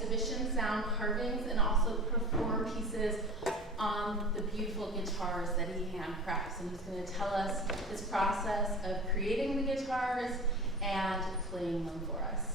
exhibition sound carvings and also perform pieces on the beautiful guitars that he handcrafts. And he's going to tell us his process of creating the guitars and playing them for us.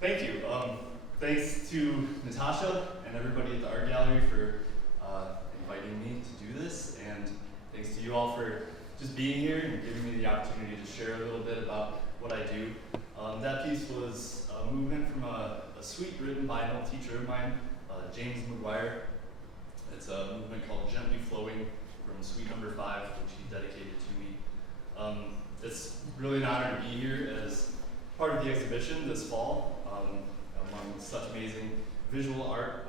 Thank you. Thanks to Natasha and everybody at the art gallery for inviting me to do this, and thanks to you all for just being here and giving me the opportunity to share a little bit about what I do. That piece was a movement from a suite written by an old teacher of mine, James McGuire. It's a movement called Gently Flowing from Suite Number 5, which he dedicated to me. It's really an honor to be here as part of the exhibition this fall, among such amazing visual art,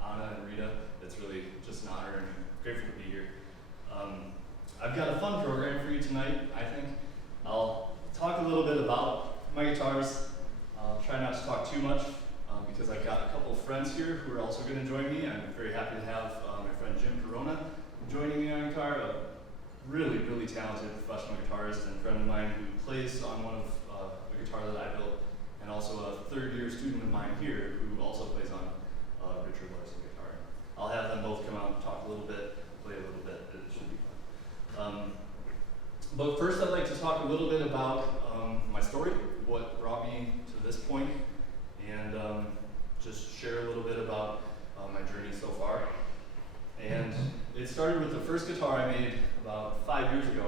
Anna and Rita. It's really just an honor and I'm grateful to be here. I've got a fun program for you tonight, I think. I'll talk a little bit about my guitars. I'll try not to talk too much because I've got a couple of friends here who are also going to join me. I'm very happy to have my friend Jim Perona joining me on guitar, a really, really talented professional guitarist and friend of mine who plays on one of a guitar that I built, and also a third-year student of mine here who also plays on Ric Larsen guitar. I'll have them both come out and talk a little bit, play a little bit. It should be fun. But first, I'd like to talk a little bit about my story, what brought me to this point, and just share a little bit about my journey so far. And it started with the first guitar I made about 5 years ago.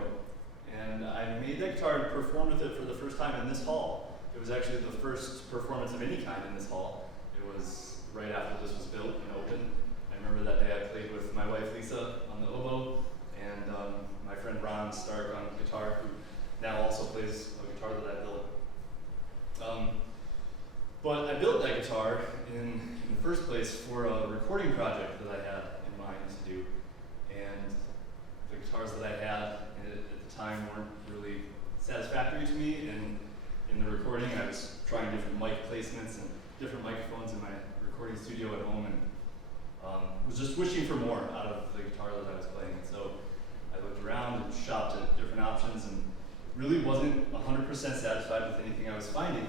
And I made that guitar and performed with it for the first time in this hall. It was actually the first performance of any kind in this hall. It was right after this was built and opened. I remember that day I played with my wife Lisa on the oboe and my friend Ron Stark on guitar, who now also plays a guitar that I built. But I built that guitar in the first place for a recording project that I had in mind to do. And the guitars that I had at the time weren't really satisfactory to me. And in the recording, I was trying different mic placements and different microphones in my recording studio at home, and was just wishing for more out of the guitar that I was playing. And so I looked around and shopped at different options and really wasn't 100% satisfied with anything I was finding.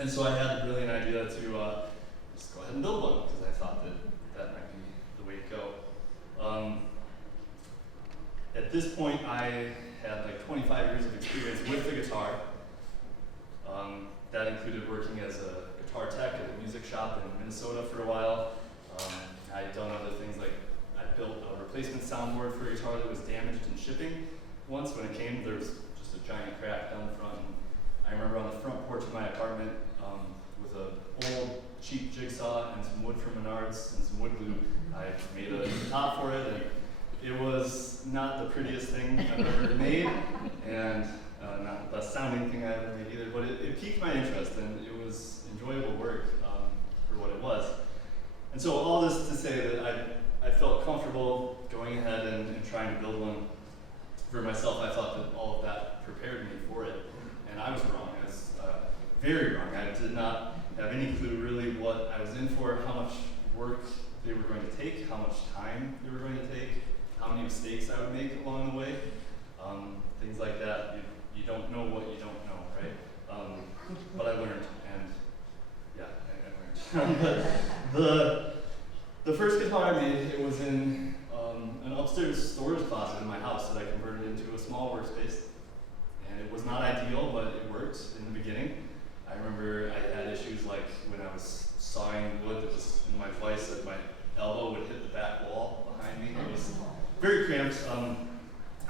And so I had really an idea to just go ahead and build one, because I thought that that might be the way to At this point, I had like 25 years of experience with the guitar. That included working as a guitar tech at a music shop in Minnesota for a while. I had done other things like I built a replacement soundboard for a guitar that was damaged in shipping. Once when it came, there was just a giant crack down the front. And I remember on the front porch of my apartment with an old cheap jigsaw and some wood from Menards and some wood glue, I made a top for it, and it was not the prettiest thing I've ever made, and not the best sounding thing I ever made either, but it piqued my interest, and it was enjoyable work for what it was. And so all this to say that I felt comfortable going ahead and trying to build one for myself. I thought that all of that prepared me for it, and I was wrong. I was very wrong. I did not have any clue really what I was in for, how much work they were going to take, how much time they were going to take, how many mistakes I would make along the way, things like that. You don't know what you don't know, right? But I learned, and yeah, I learned. But the first guitar I made, it was in an upstairs storage closet in my house that I converted into a small workspace. And it was not ideal, but it worked in the beginning. I remember I had issues like when I was sawing wood that was in my vise, that my elbow would hit the back wall behind me. It was very cramped,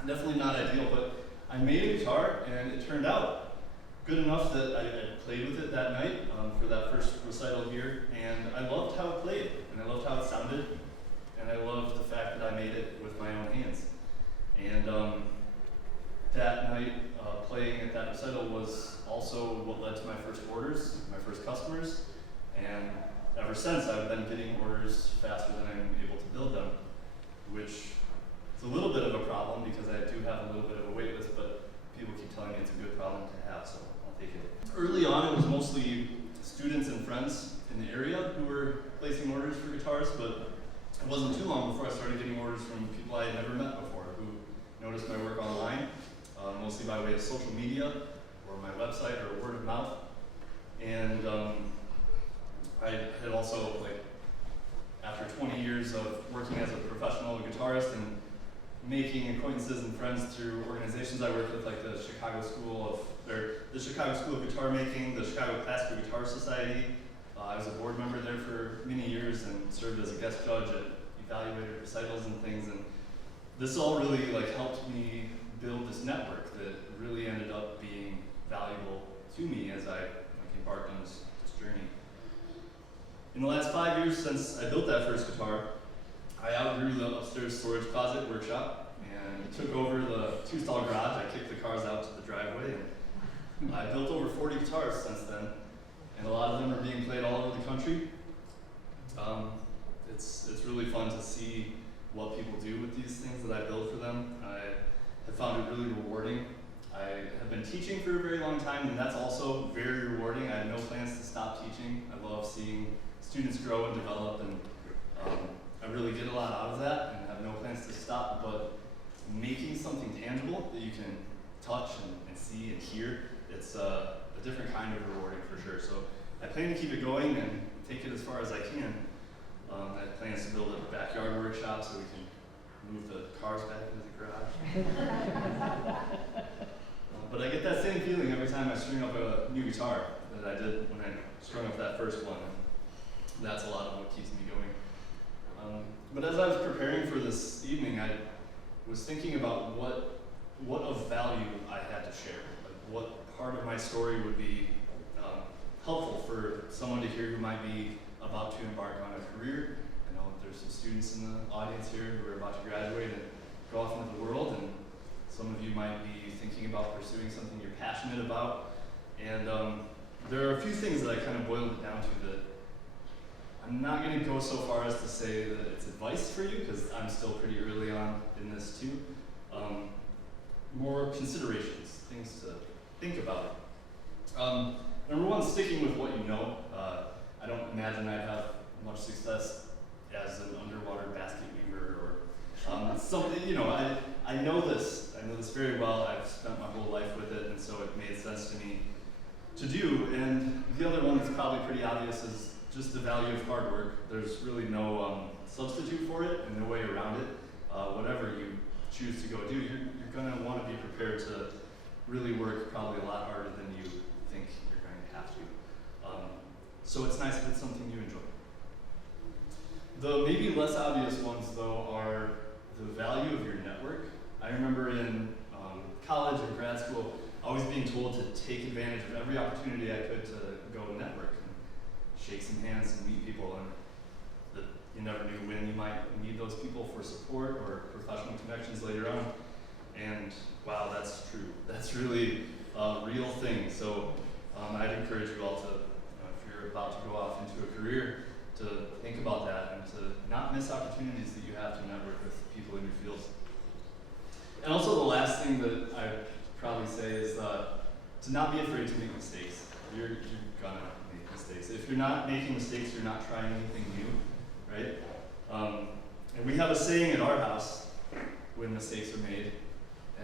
definitely not ideal, but I made a guitar, and it turned out good enough that I played with it that night for that first recital here, and I loved how it played, and I loved how it sounded, and I loved the fact that I made it with my own hands. And that night, playing at that recital was also what led to my first orders, my first customers, and ever since I've been getting orders faster than I'm able to build them, which is a little bit of a problem because I do have a little bit of a wait list, but people keep telling me it's a good problem to have, so I'll take it. Early on, it was mostly students and friends in the area who were placing orders for guitars, but it wasn't too long before I started getting orders from people I had never met before who noticed my work online, mostly by way of social media or my website or word of mouth. And I had also, like, after 20 years of working as a professional guitarist and making acquaintances and friends through organizations I worked with, like the Chicago School of Guitar Making, the Chicago Classical Guitar Society. I was a board member there for many years and served as a guest judge at evaluated recitals and things. And this all really helped me build this network that really ended up being valuable to me as I embarked on this journey. In the last 5 years since I built that first guitar, I outgrew the upstairs storage closet workshop and took over the 2-stall garage. I kicked the cars out to the driveway, and I built over 40 guitars since then, and a lot of them are being played all over the country. It's really fun to see what people do with these things that I build for them. I have found it really rewarding. I have been teaching for a very long time, and that's also very rewarding. I have no plans to stop teaching. I love seeing students grow and develop, and I really get a lot out of that and have no plans to stop, but making something tangible that you can touch and see and hear, it's a different kind of rewarding for sure. So I plan to keep it going and take it as far as I can. I have plans to build a backyard workshop so we can move the cars back into the garage. But I get that same feeling every time I string up a new guitar that I did when I strung up that first one. And that's a lot of what keeps me going. But as I was preparing for this evening, I was thinking about what of value I had to share. Like what part of my story would be helpful for someone to hear who might be about to embark on a career. I know there's some students in the audience here who are about to graduate and go off into the world, and some of you might be thinking about pursuing something you're passionate about. And there are a few things that I kind of boiled it down to that I'm not going to go so far as to say that it's advice for you, because I'm still pretty early on in this too. More considerations, things to think about. Number one, sticking with what you know. I don't imagine I'd have much success as an underwater basket weaver or something. I know this. I know this very well. I've spent my whole life with it, and so it made sense to me to do. And the other one that's probably pretty obvious is just the value of hard work. There's really no substitute for it and no way around it. whatever you choose to go do, you're going to want to be prepared to really work probably a lot harder than you think you're going to have to. So it's nice if it's something you enjoy. The maybe less obvious ones, though, are the value of your network. I remember in college or grad school, always being told to take advantage of every opportunity I could to go network and shake some hands and meet people, and that you never knew when you might need those people for support or professional connections later on. And wow, that's true. That's really a real thing. So I'd encourage you all to, if you're about to go off into a career, to think about that and to not miss opportunities that you have to network with people in your fields. And also the last thing that I'd probably say is to not be afraid to make mistakes. You're gonna make mistakes. If you're not making mistakes, you're not trying anything new, right? And we have a saying at our house when mistakes are made,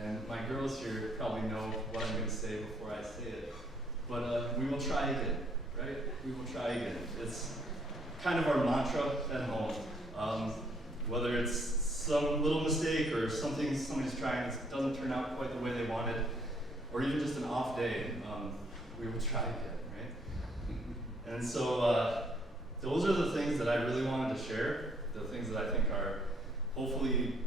and my girls here probably know what I'm going to say before I say it, but we will try again, right? We will try again. It's kind of our mantra at home. Whether it's some little mistake or something somebody's trying that doesn't turn out quite the way they wanted, or even just an off day, we will try again, right? And so those are the things that I really wanted to share, the things that I think are hopefully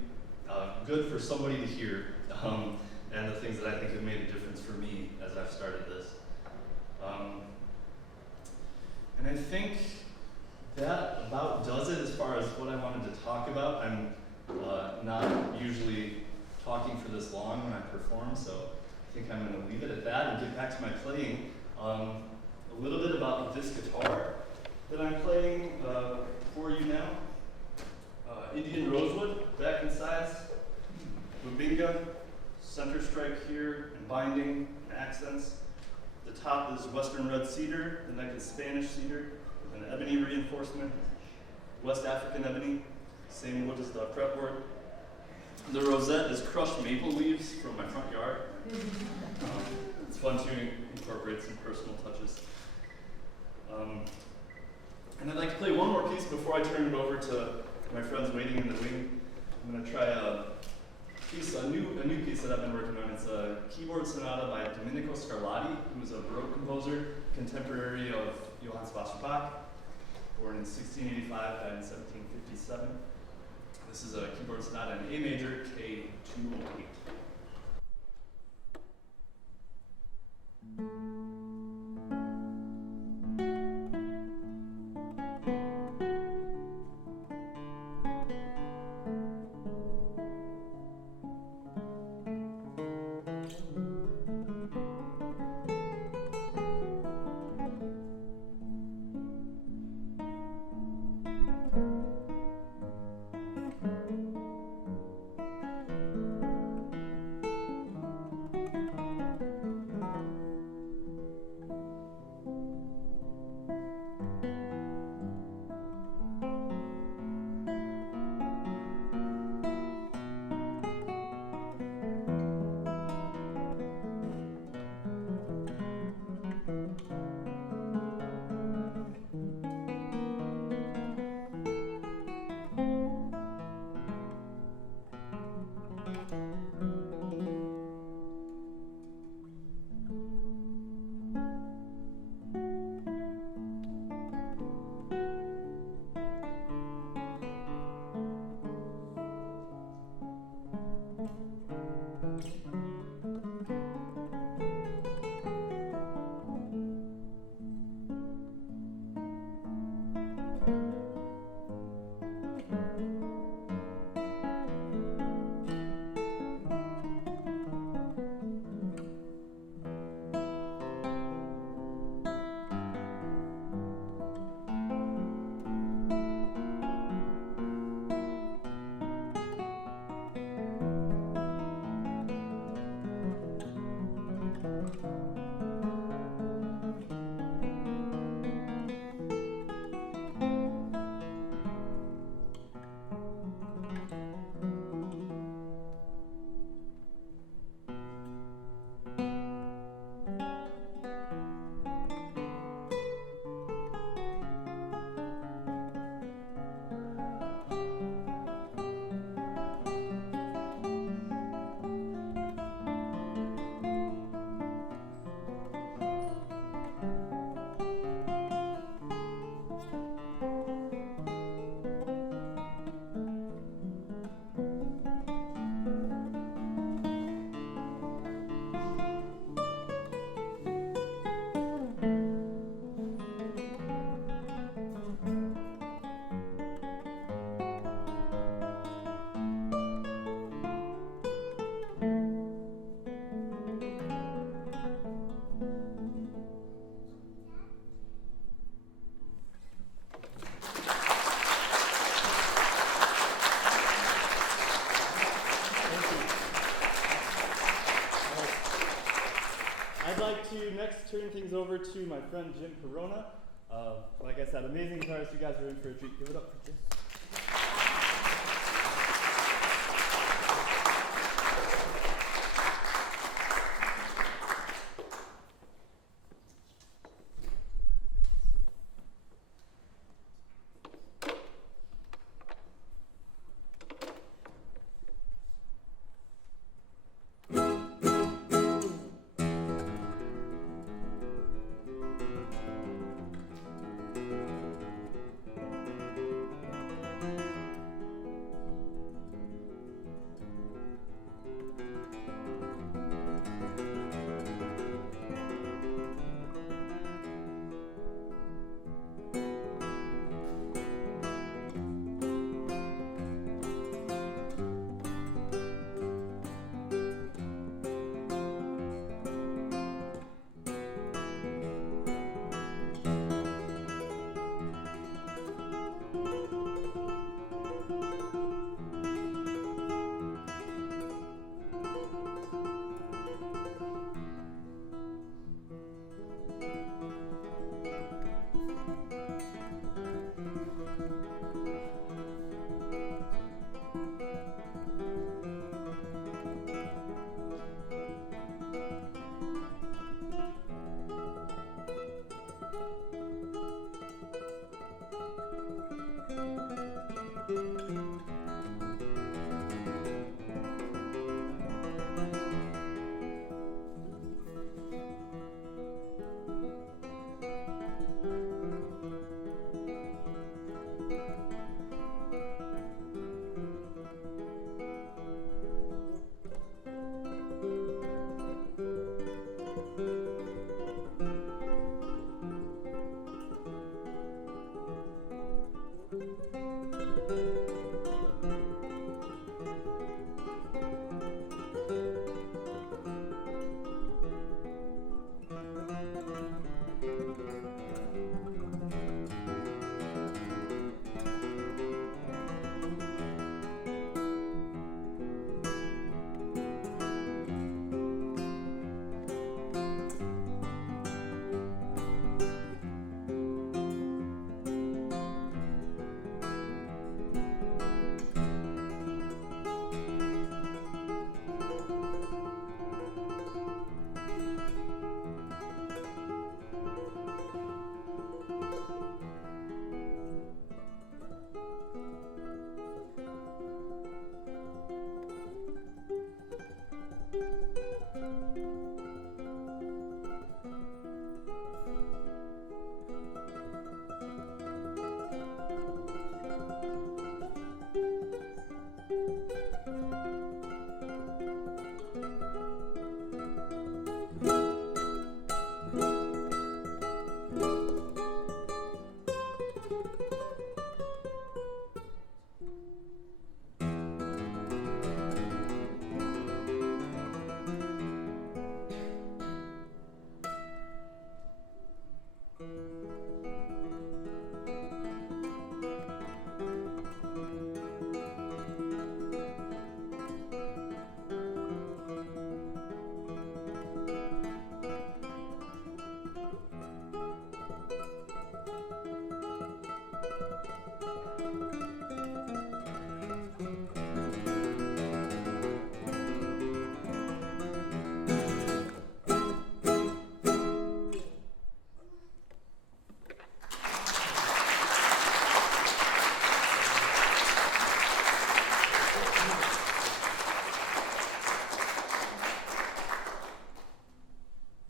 good for somebody to hear, and the things that I think have made a difference for me as I've started this. And I think that about does it as far as what I wanted to talk about. I'm not usually talking for this long when I perform, so I think I'm going to leave it at that and get back to my playing. A little bit about this guitar that I'm playing for you now. Indian rosewood, back and sides, bubinga, center strike here, and binding and accents. The top is Western red cedar, the neck is Spanish cedar, with an ebony reinforcement, West African ebony, same wood as the fretboard. The rosette is crushed maple leaves from my front yard. It's fun to incorporate some personal touches. And I'd like to play one more piece before I turn it over to my friends waiting in the wing. I'm going to try a new piece that I've been working on. It's a keyboard sonata by Domenico Scarlatti, who was a Baroque composer, contemporary of Johann Sebastian Bach, born in 1685, died in 1757. This is a keyboard sonata in A major, K208. I'd like to next turn things over to my friend Jim Perona. Like I said, amazing guitarist. You guys are in for a treat. Give it up for Jim.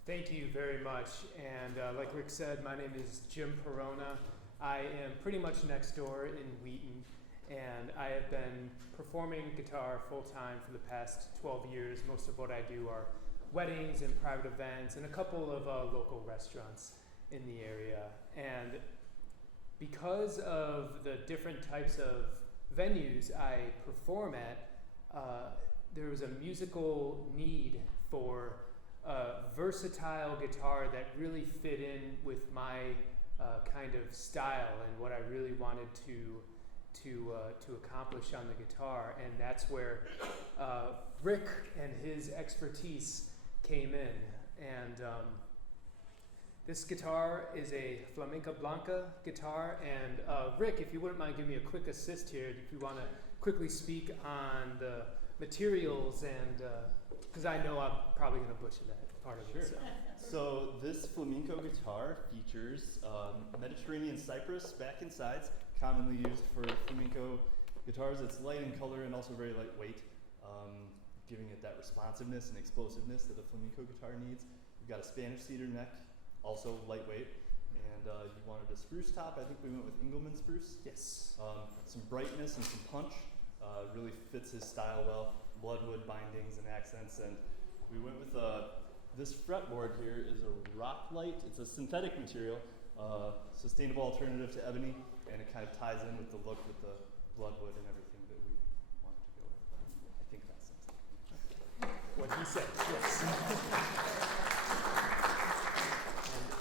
Thank you very much. And like Rick said, my name is Jim Perona. I am pretty much next door in Wheaton, and I have been performing guitar full-time for the past 12 years. Most of what I do are weddings and private events and a couple of local restaurants in the area. And because of the different types of venues I perform at, there was a musical need for a versatile guitar that really fit in with my kind of style and what I really wanted to accomplish on the guitar. And that's where Rick and his expertise came in. And this guitar is a Flamenca Blanca guitar. And Rick, if you wouldn't mind giving me a quick assist here, if you want to quickly speak on the materials, and because I know I'm probably going to butcher that part of it. Sure. So this flamenco guitar features Mediterranean cypress back and sides, commonly used for flamenco guitars. It's light in color and also very lightweight, giving it that responsiveness and explosiveness that a flamenco guitar needs. We've got a Spanish cedar neck, also lightweight, and you wanted a spruce top. I think we went with Engelmann spruce. Yes. Some brightness and some punch. Really fits his style well. Bloodwood bindings and accents, and we went with this fretboard here is a Rocklight. It's a synthetic material, sustainable alternative to ebony, and it kind of ties in with the look with the bloodwood and everything that we wanted to go with. I think that sounds like What he said, yes.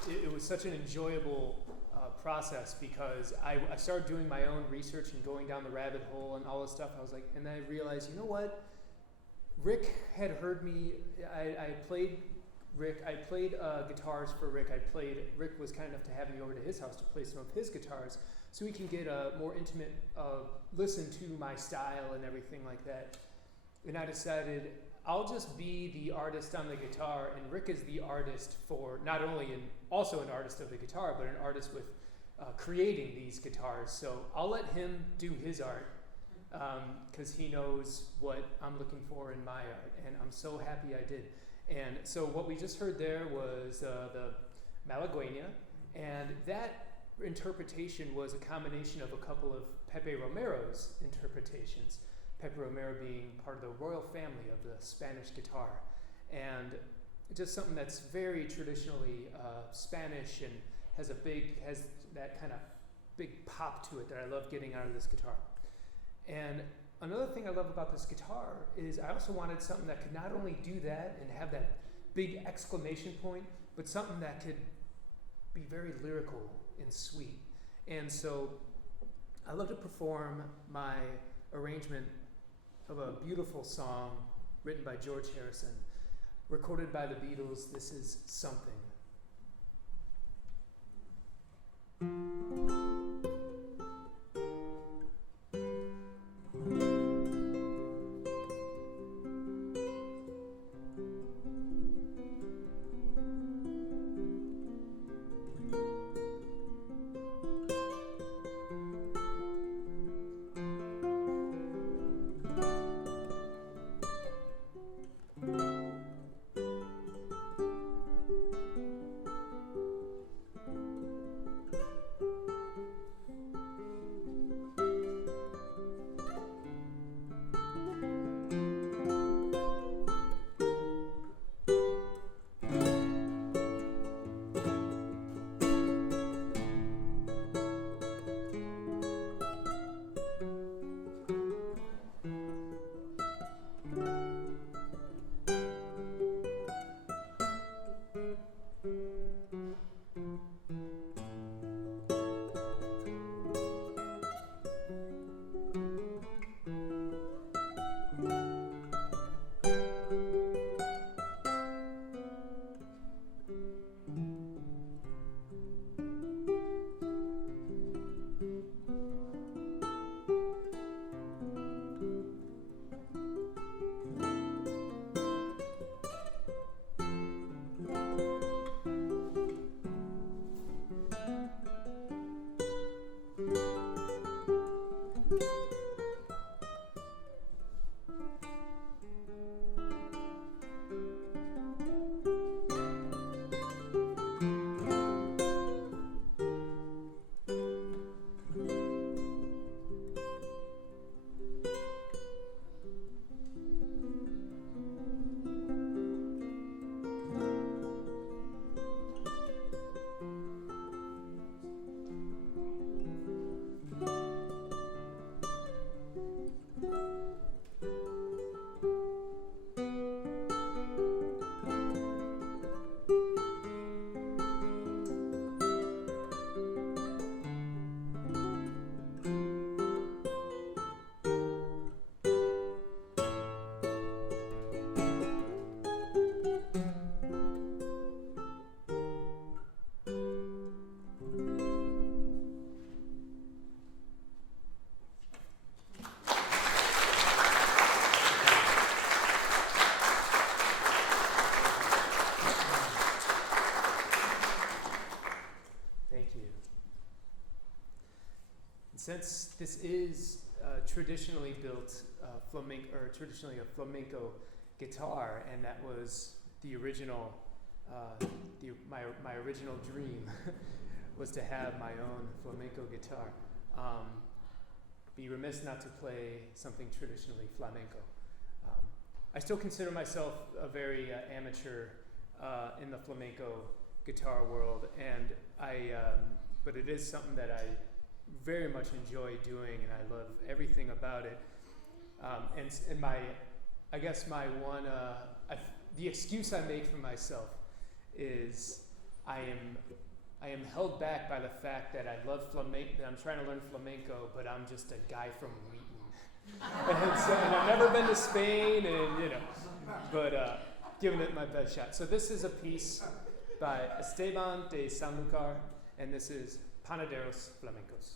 And it was such an enjoyable process, because I started doing my own research and going down the rabbit hole and all this stuff. I was like, and I realized, you know what? Rick had heard me. I played guitars for Rick. Rick was kind enough to have me over to his house to play some of his guitars, so we can get a more intimate listen to my style and everything like that. And I decided I'll just be the artist on the guitar, and Rick is the artist for not only also an artist of the guitar, but an artist with creating these guitars. So I'll let him do his art, because he knows what I'm looking for in my art, and I'm so happy I did. And so what we just heard there was the Malagueña, and that interpretation was a combination of a couple of Pepe Romero's interpretations. Pepe Romero being part of the royal family of the Spanish guitar, and just something that's very traditionally Spanish and has that kind of big pop to it that I love getting out of this guitar. And another thing I love about this guitar is I also wanted something that could not only do that and have that big exclamation point, but something that could be very lyrical and sweet. And so I love to perform my arrangement of a beautiful song written by George Harrison, recorded by the Beatles. This is Something. since this is traditionally built traditionally a flamenco guitar, and that was the original, my original dream was to have my own flamenco guitar. Be remiss not to play something traditionally flamenco. I still consider myself a very amateur in the flamenco guitar world, and but it is something that I very much enjoy doing, and I love everything about it. And I guess my one, the excuse I make for myself is I am held back by the fact that I love flamenco, that I'm trying to learn flamenco, but I'm just a guy from Wheaton. and I've never been to Spain, and but giving it my best shot. So this is a piece by Esteban de Sanlúcar, and this is Panaderos Flamencos.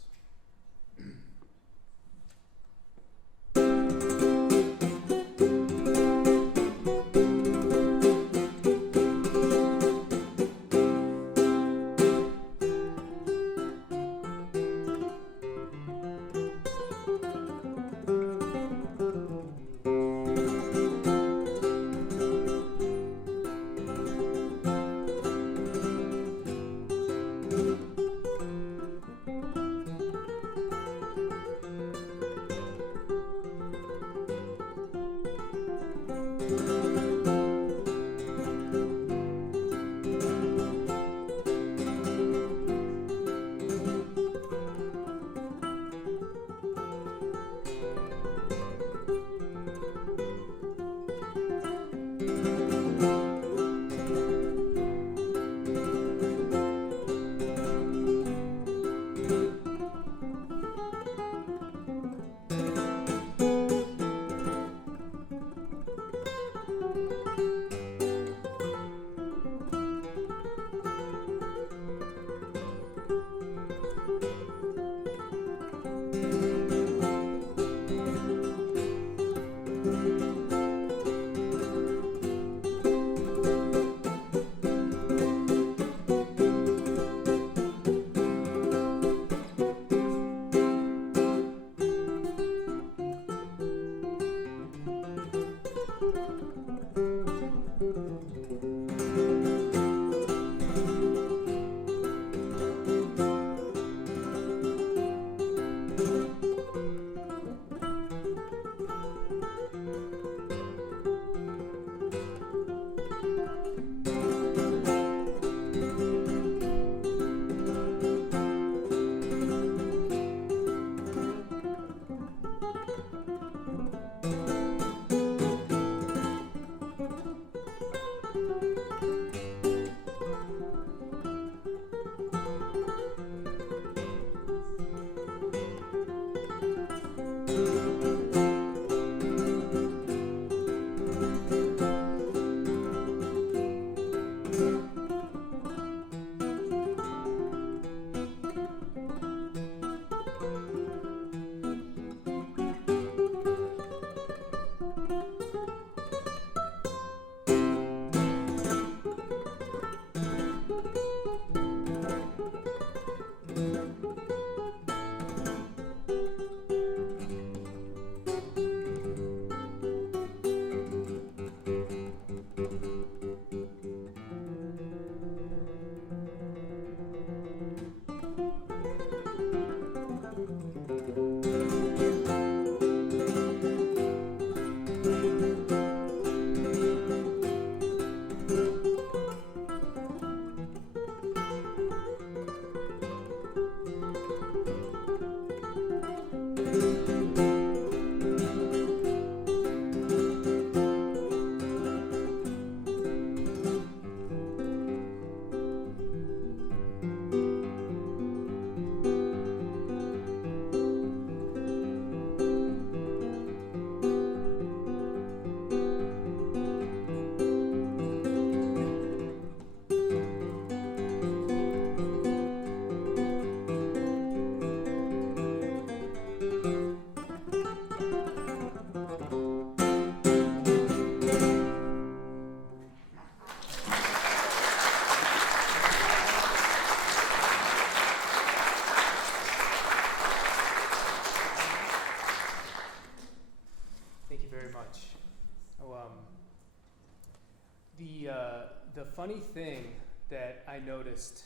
the funny thing that I noticed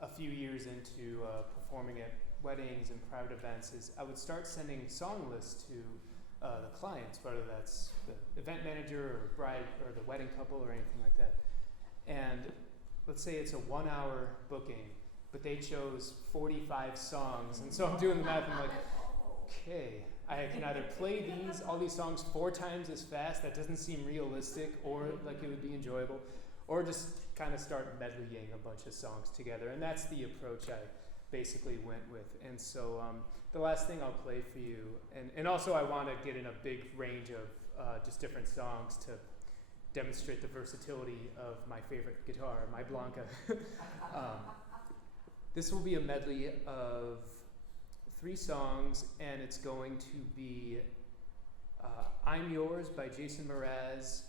a few years into performing at weddings and private events is I would start sending song lists to the clients, whether that's the event manager or bride or the wedding couple or anything like that. And let's say it's a 1 hour booking, but they chose 45 songs. And so I'm doing the math and I'm like, okay, I can either play all these songs 4 times as fast, that doesn't seem realistic or like it would be enjoyable, or just kind of start medleying a bunch of songs together. And that's the approach I basically went with. And so the last thing I'll play for you, and also I want to get in a big range of just different songs to demonstrate the versatility of my favorite guitar, my Blanca. This will be a medley of 3 songs, and it's going to be I'm Yours by Jason Mraz,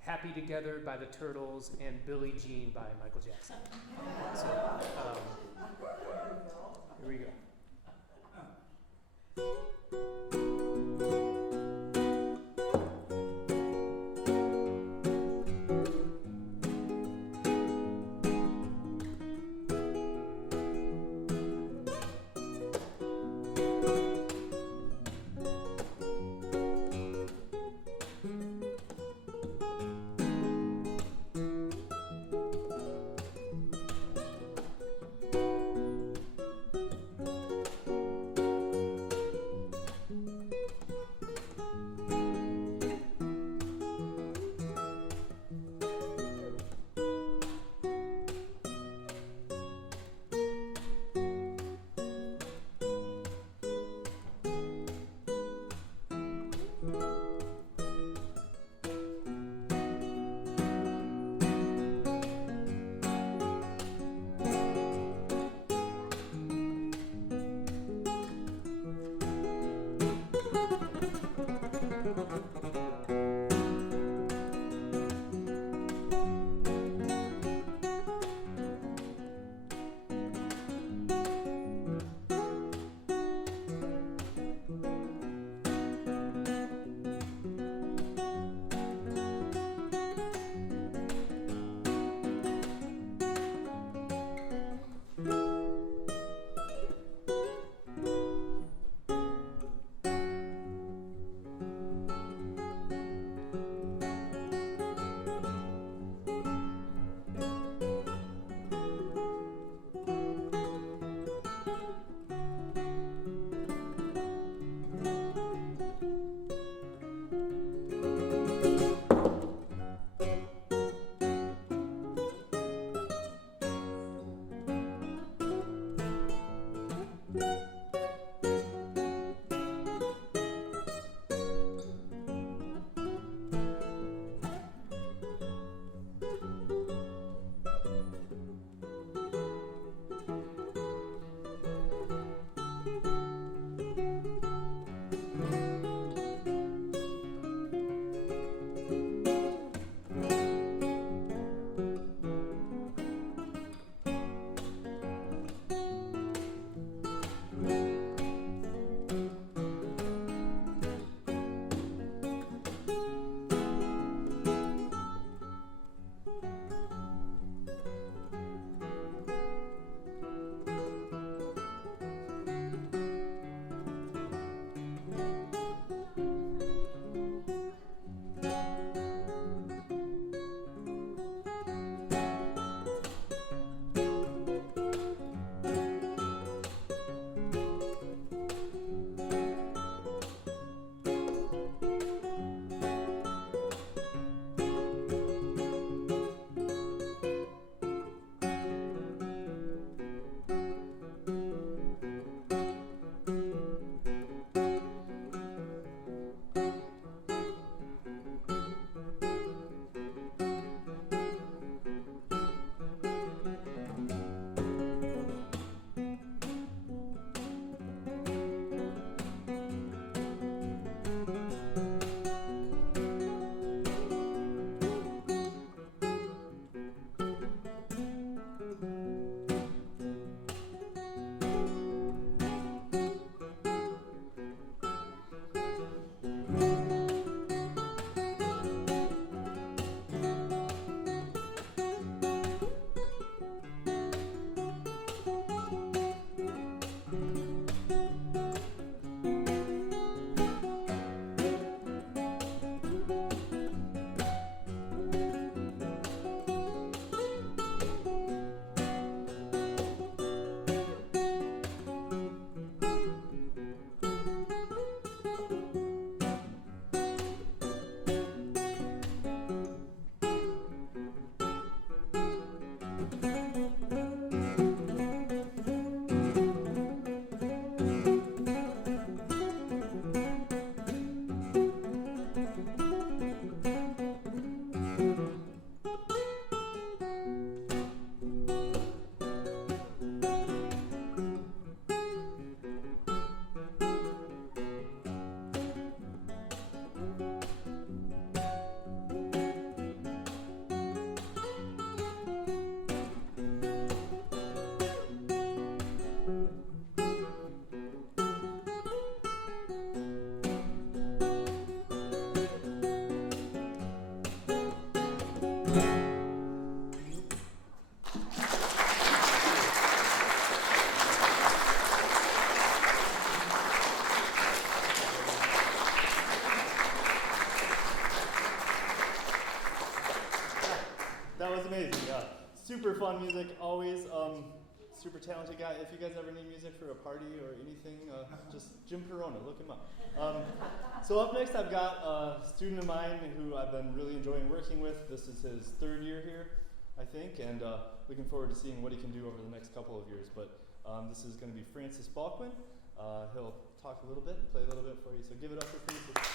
Happy Together by the Turtles, and Billie Jean by Michael Jackson. So, here we go. Yeah, super fun music always. Super talented guy. If you guys ever need music for a party or anything, just Jim Perona, look him up. So up next I've got a student of mine who I've been really enjoying working with. This is his 3rd year here, I think, and looking forward to seeing what he can do over the next couple of years. But this is going to be Francis Balquin. He'll talk a little bit and play a little bit for you, so give it up for Francis.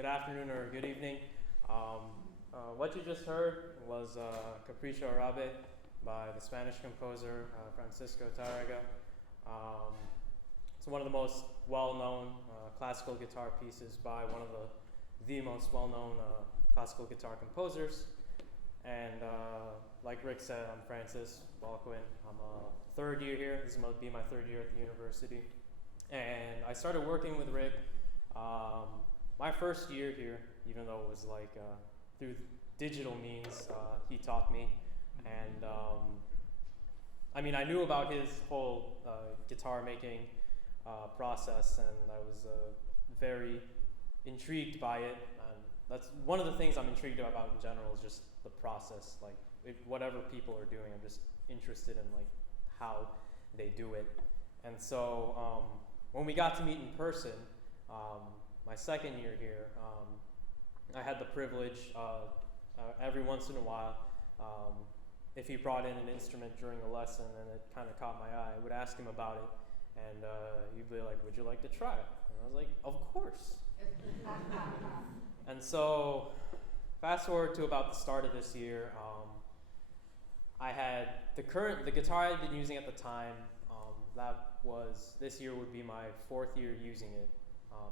good afternoon or good evening. What you just heard was Capricho Arabe by the Spanish composer Francisco Tárrega. It's one of the most well-known classical guitar pieces by one of the most well-known classical guitar composers. And like Rick said, I'm Francis Balquin. I'm a third year here. This is going to be my third year at the university. And I started working with Rick my first year here, even though it was like through digital means, he taught me. And I mean, I knew about his whole guitar making process, and I was very intrigued by it. And that's one of the things I'm intrigued about in general is just the process. Like whatever people are doing, I'm just interested in like how they do it. And so when we got to meet in person, my second year here, I had the privilege every once in a while, if he brought in an instrument during a lesson and it kind of caught my eye, I would ask him about it, and he'd be like, "Would you like to try it?" And I was like, "Of course." And so, fast forward to about the start of this year, I had the guitar I had been using at the time. This year would be my fourth year using it.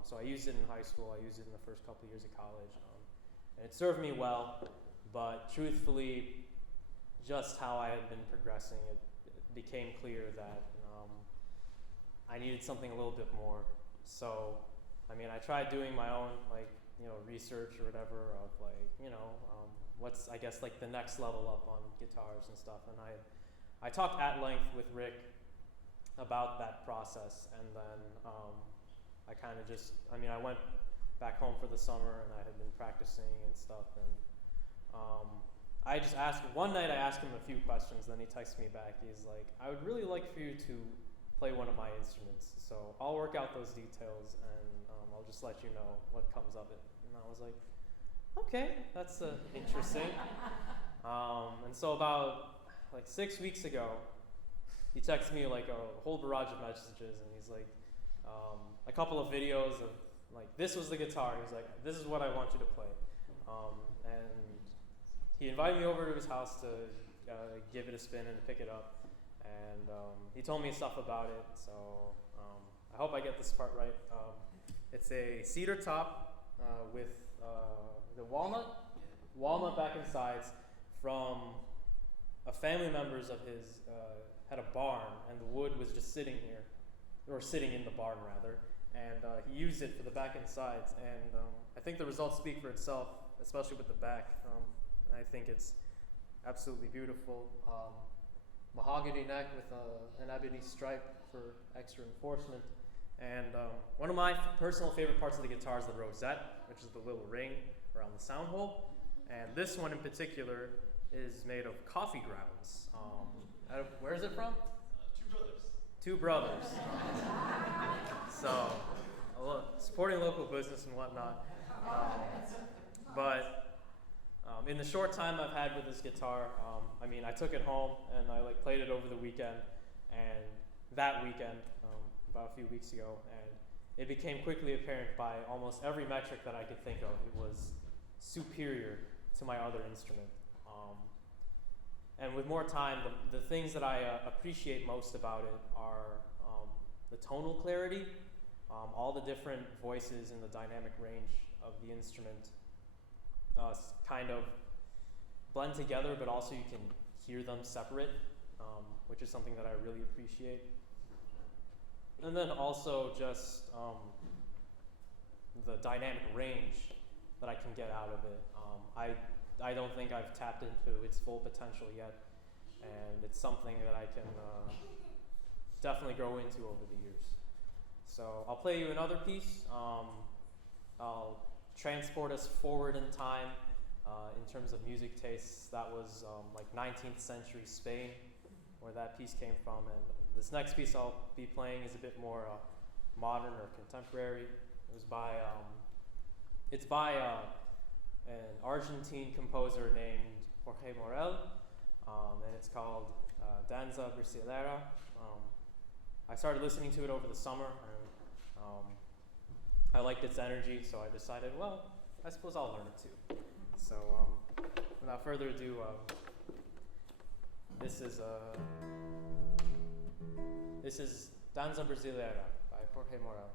So I used it in high school. I used it in the first couple of years of college, and it served me well. But truthfully, just how I had been progressing, it became clear that I needed something a little bit more. So, I mean, I tried doing my own research or whatever of what's, I guess, like the next level up on guitars and stuff. And I talked at length with Rick about that process, and then I kind of I went back home for the summer, and I had been practicing and stuff, and I just asked, one night I asked him a few questions, then he texted me back, he's like, "I would really like for you to play one of my instruments, so I'll work out those details, and I'll just let you know what comes of it." And I was like, okay, that's interesting. And so about 6 weeks ago, he texted me like a whole barrage of messages, and he's like, a couple of videos of this was the guitar. He's like, "This is what I want you to play." And he invited me over to his house to give it a spin and to pick it up. And he told me stuff about it, so I hope I get this part right. It's a cedar top with the walnut back and sides from a family members of his had a barn, and the wood was just sitting here, or sitting in the barn rather, and he used it for the back and sides, and I think the results speak for itself, especially with the back. I think it's absolutely beautiful. Mahogany neck with an ebony stripe for extra enforcement, and one of my personal favorite parts of the guitar is the rosette, which is the little ring around the sound hole, and this one in particular is made of coffee grounds. Where is it from? Two brothers. So, supporting local business and whatnot. But in the short time I've had with this guitar, I took it home and I played it over the weekend, and that weekend, about a few weeks ago, and it became quickly apparent by almost every metric that I could think of, it was superior to my other instrument. And with more time, the things that I appreciate most about it are the tonal clarity, all the different voices in the dynamic range of the instrument kind of blend together, but also you can hear them separate, which is something that I really appreciate. And then also just the dynamic range that I can get out of it. I don't think I've tapped into its full potential yet, and it's something that I can definitely grow into over the years. So I'll play you another piece. I'll transport us forward in time in terms of music tastes. That was 19th century Spain, where that piece came from. And this next piece I'll be playing is a bit more modern or contemporary. It's by an Argentine composer named Jorge Morel, and it's called Danza Brasilera. I started listening to it over the summer, and I liked its energy, so I decided, well, I suppose I'll learn it too. So without further ado, this is Danza Brasileira by Jorge Morel.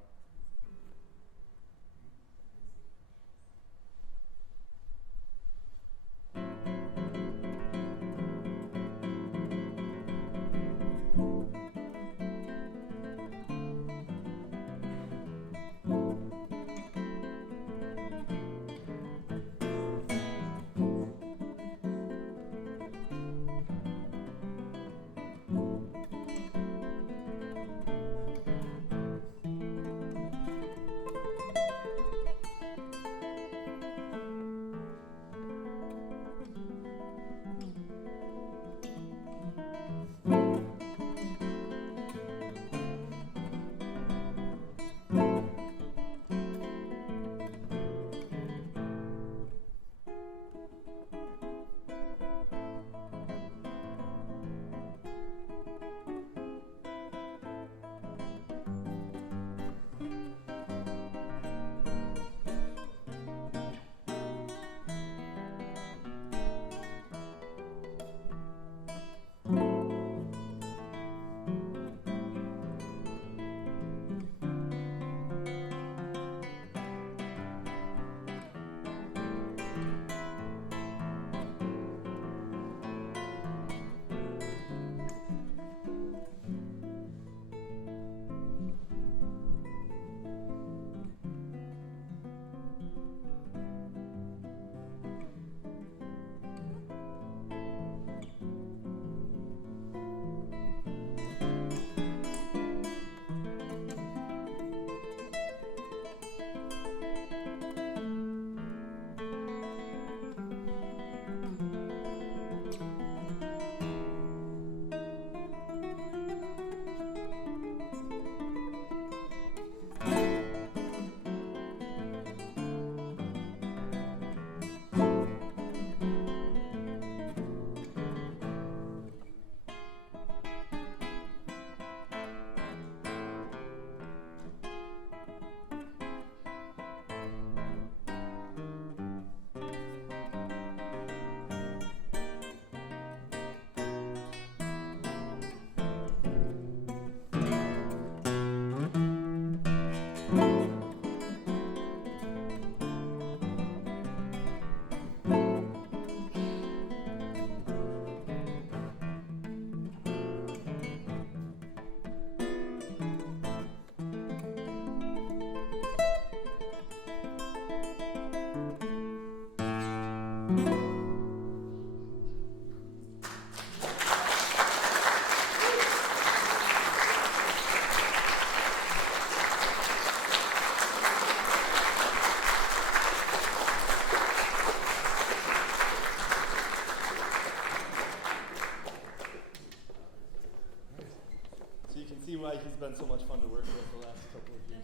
Why he's been so much fun to work with the last couple of years.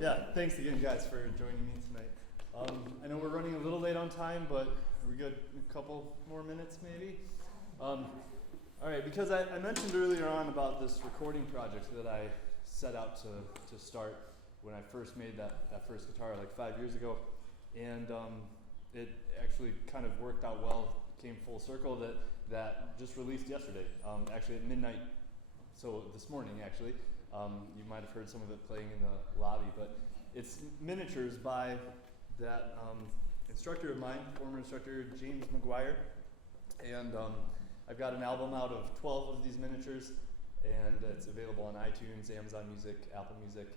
Yeah, thanks again, guys, for joining me tonight. I know we're running a little late on time, but are we good? A couple more minutes, maybe? All right, because I mentioned earlier on about this recording project that I set out to start when I first made that first guitar like 5 years ago, and it actually kind of worked out well, came full circle, that just released yesterday, actually at midnight. So this morning, actually, you might have heard some of it playing in the lobby, but it's miniatures by that instructor of mine, former instructor James McGuire, and I've got an album out of 12 of these miniatures, and it's available on iTunes, Amazon Music, Apple Music.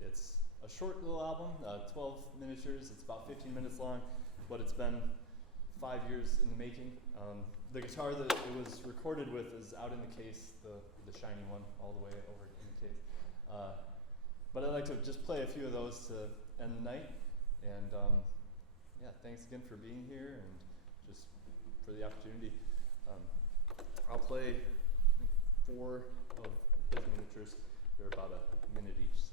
It's a short little album, 12 miniatures. It's about 15 minutes long, but it's been 5 years in the making. The guitar that it was recorded with is out in the case, the shiny one, all the way over in the case. But I'd like to just play a few of those to end the night. And yeah, thanks again for being here and just for the opportunity. I'll play 4 of his miniatures. They're about a minute each.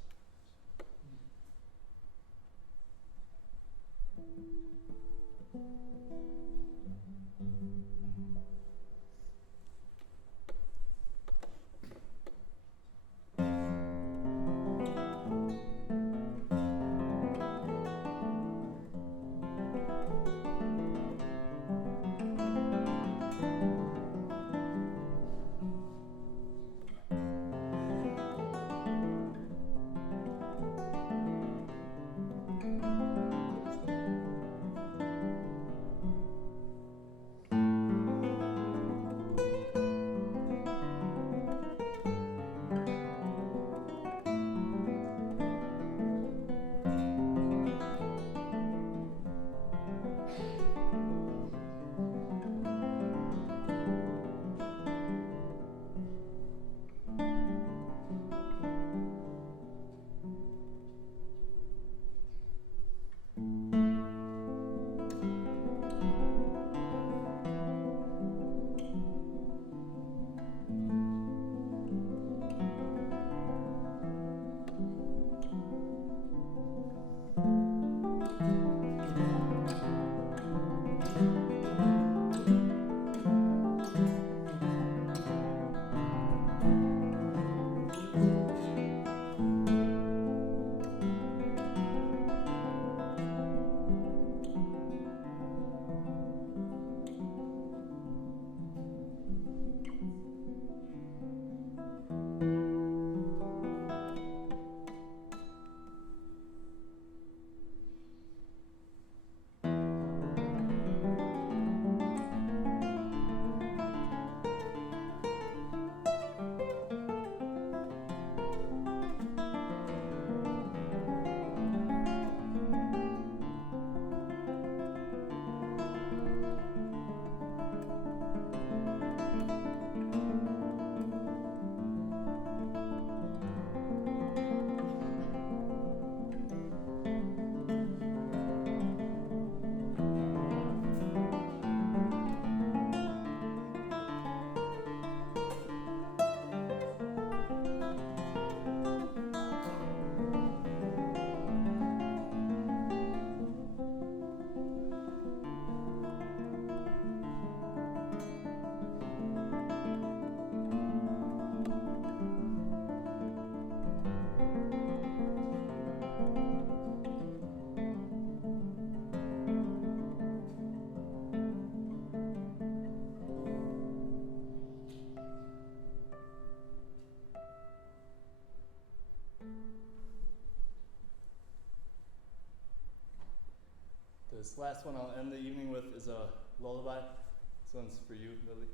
this last one I'll end the evening with is a lullaby. This one's for you, Lily.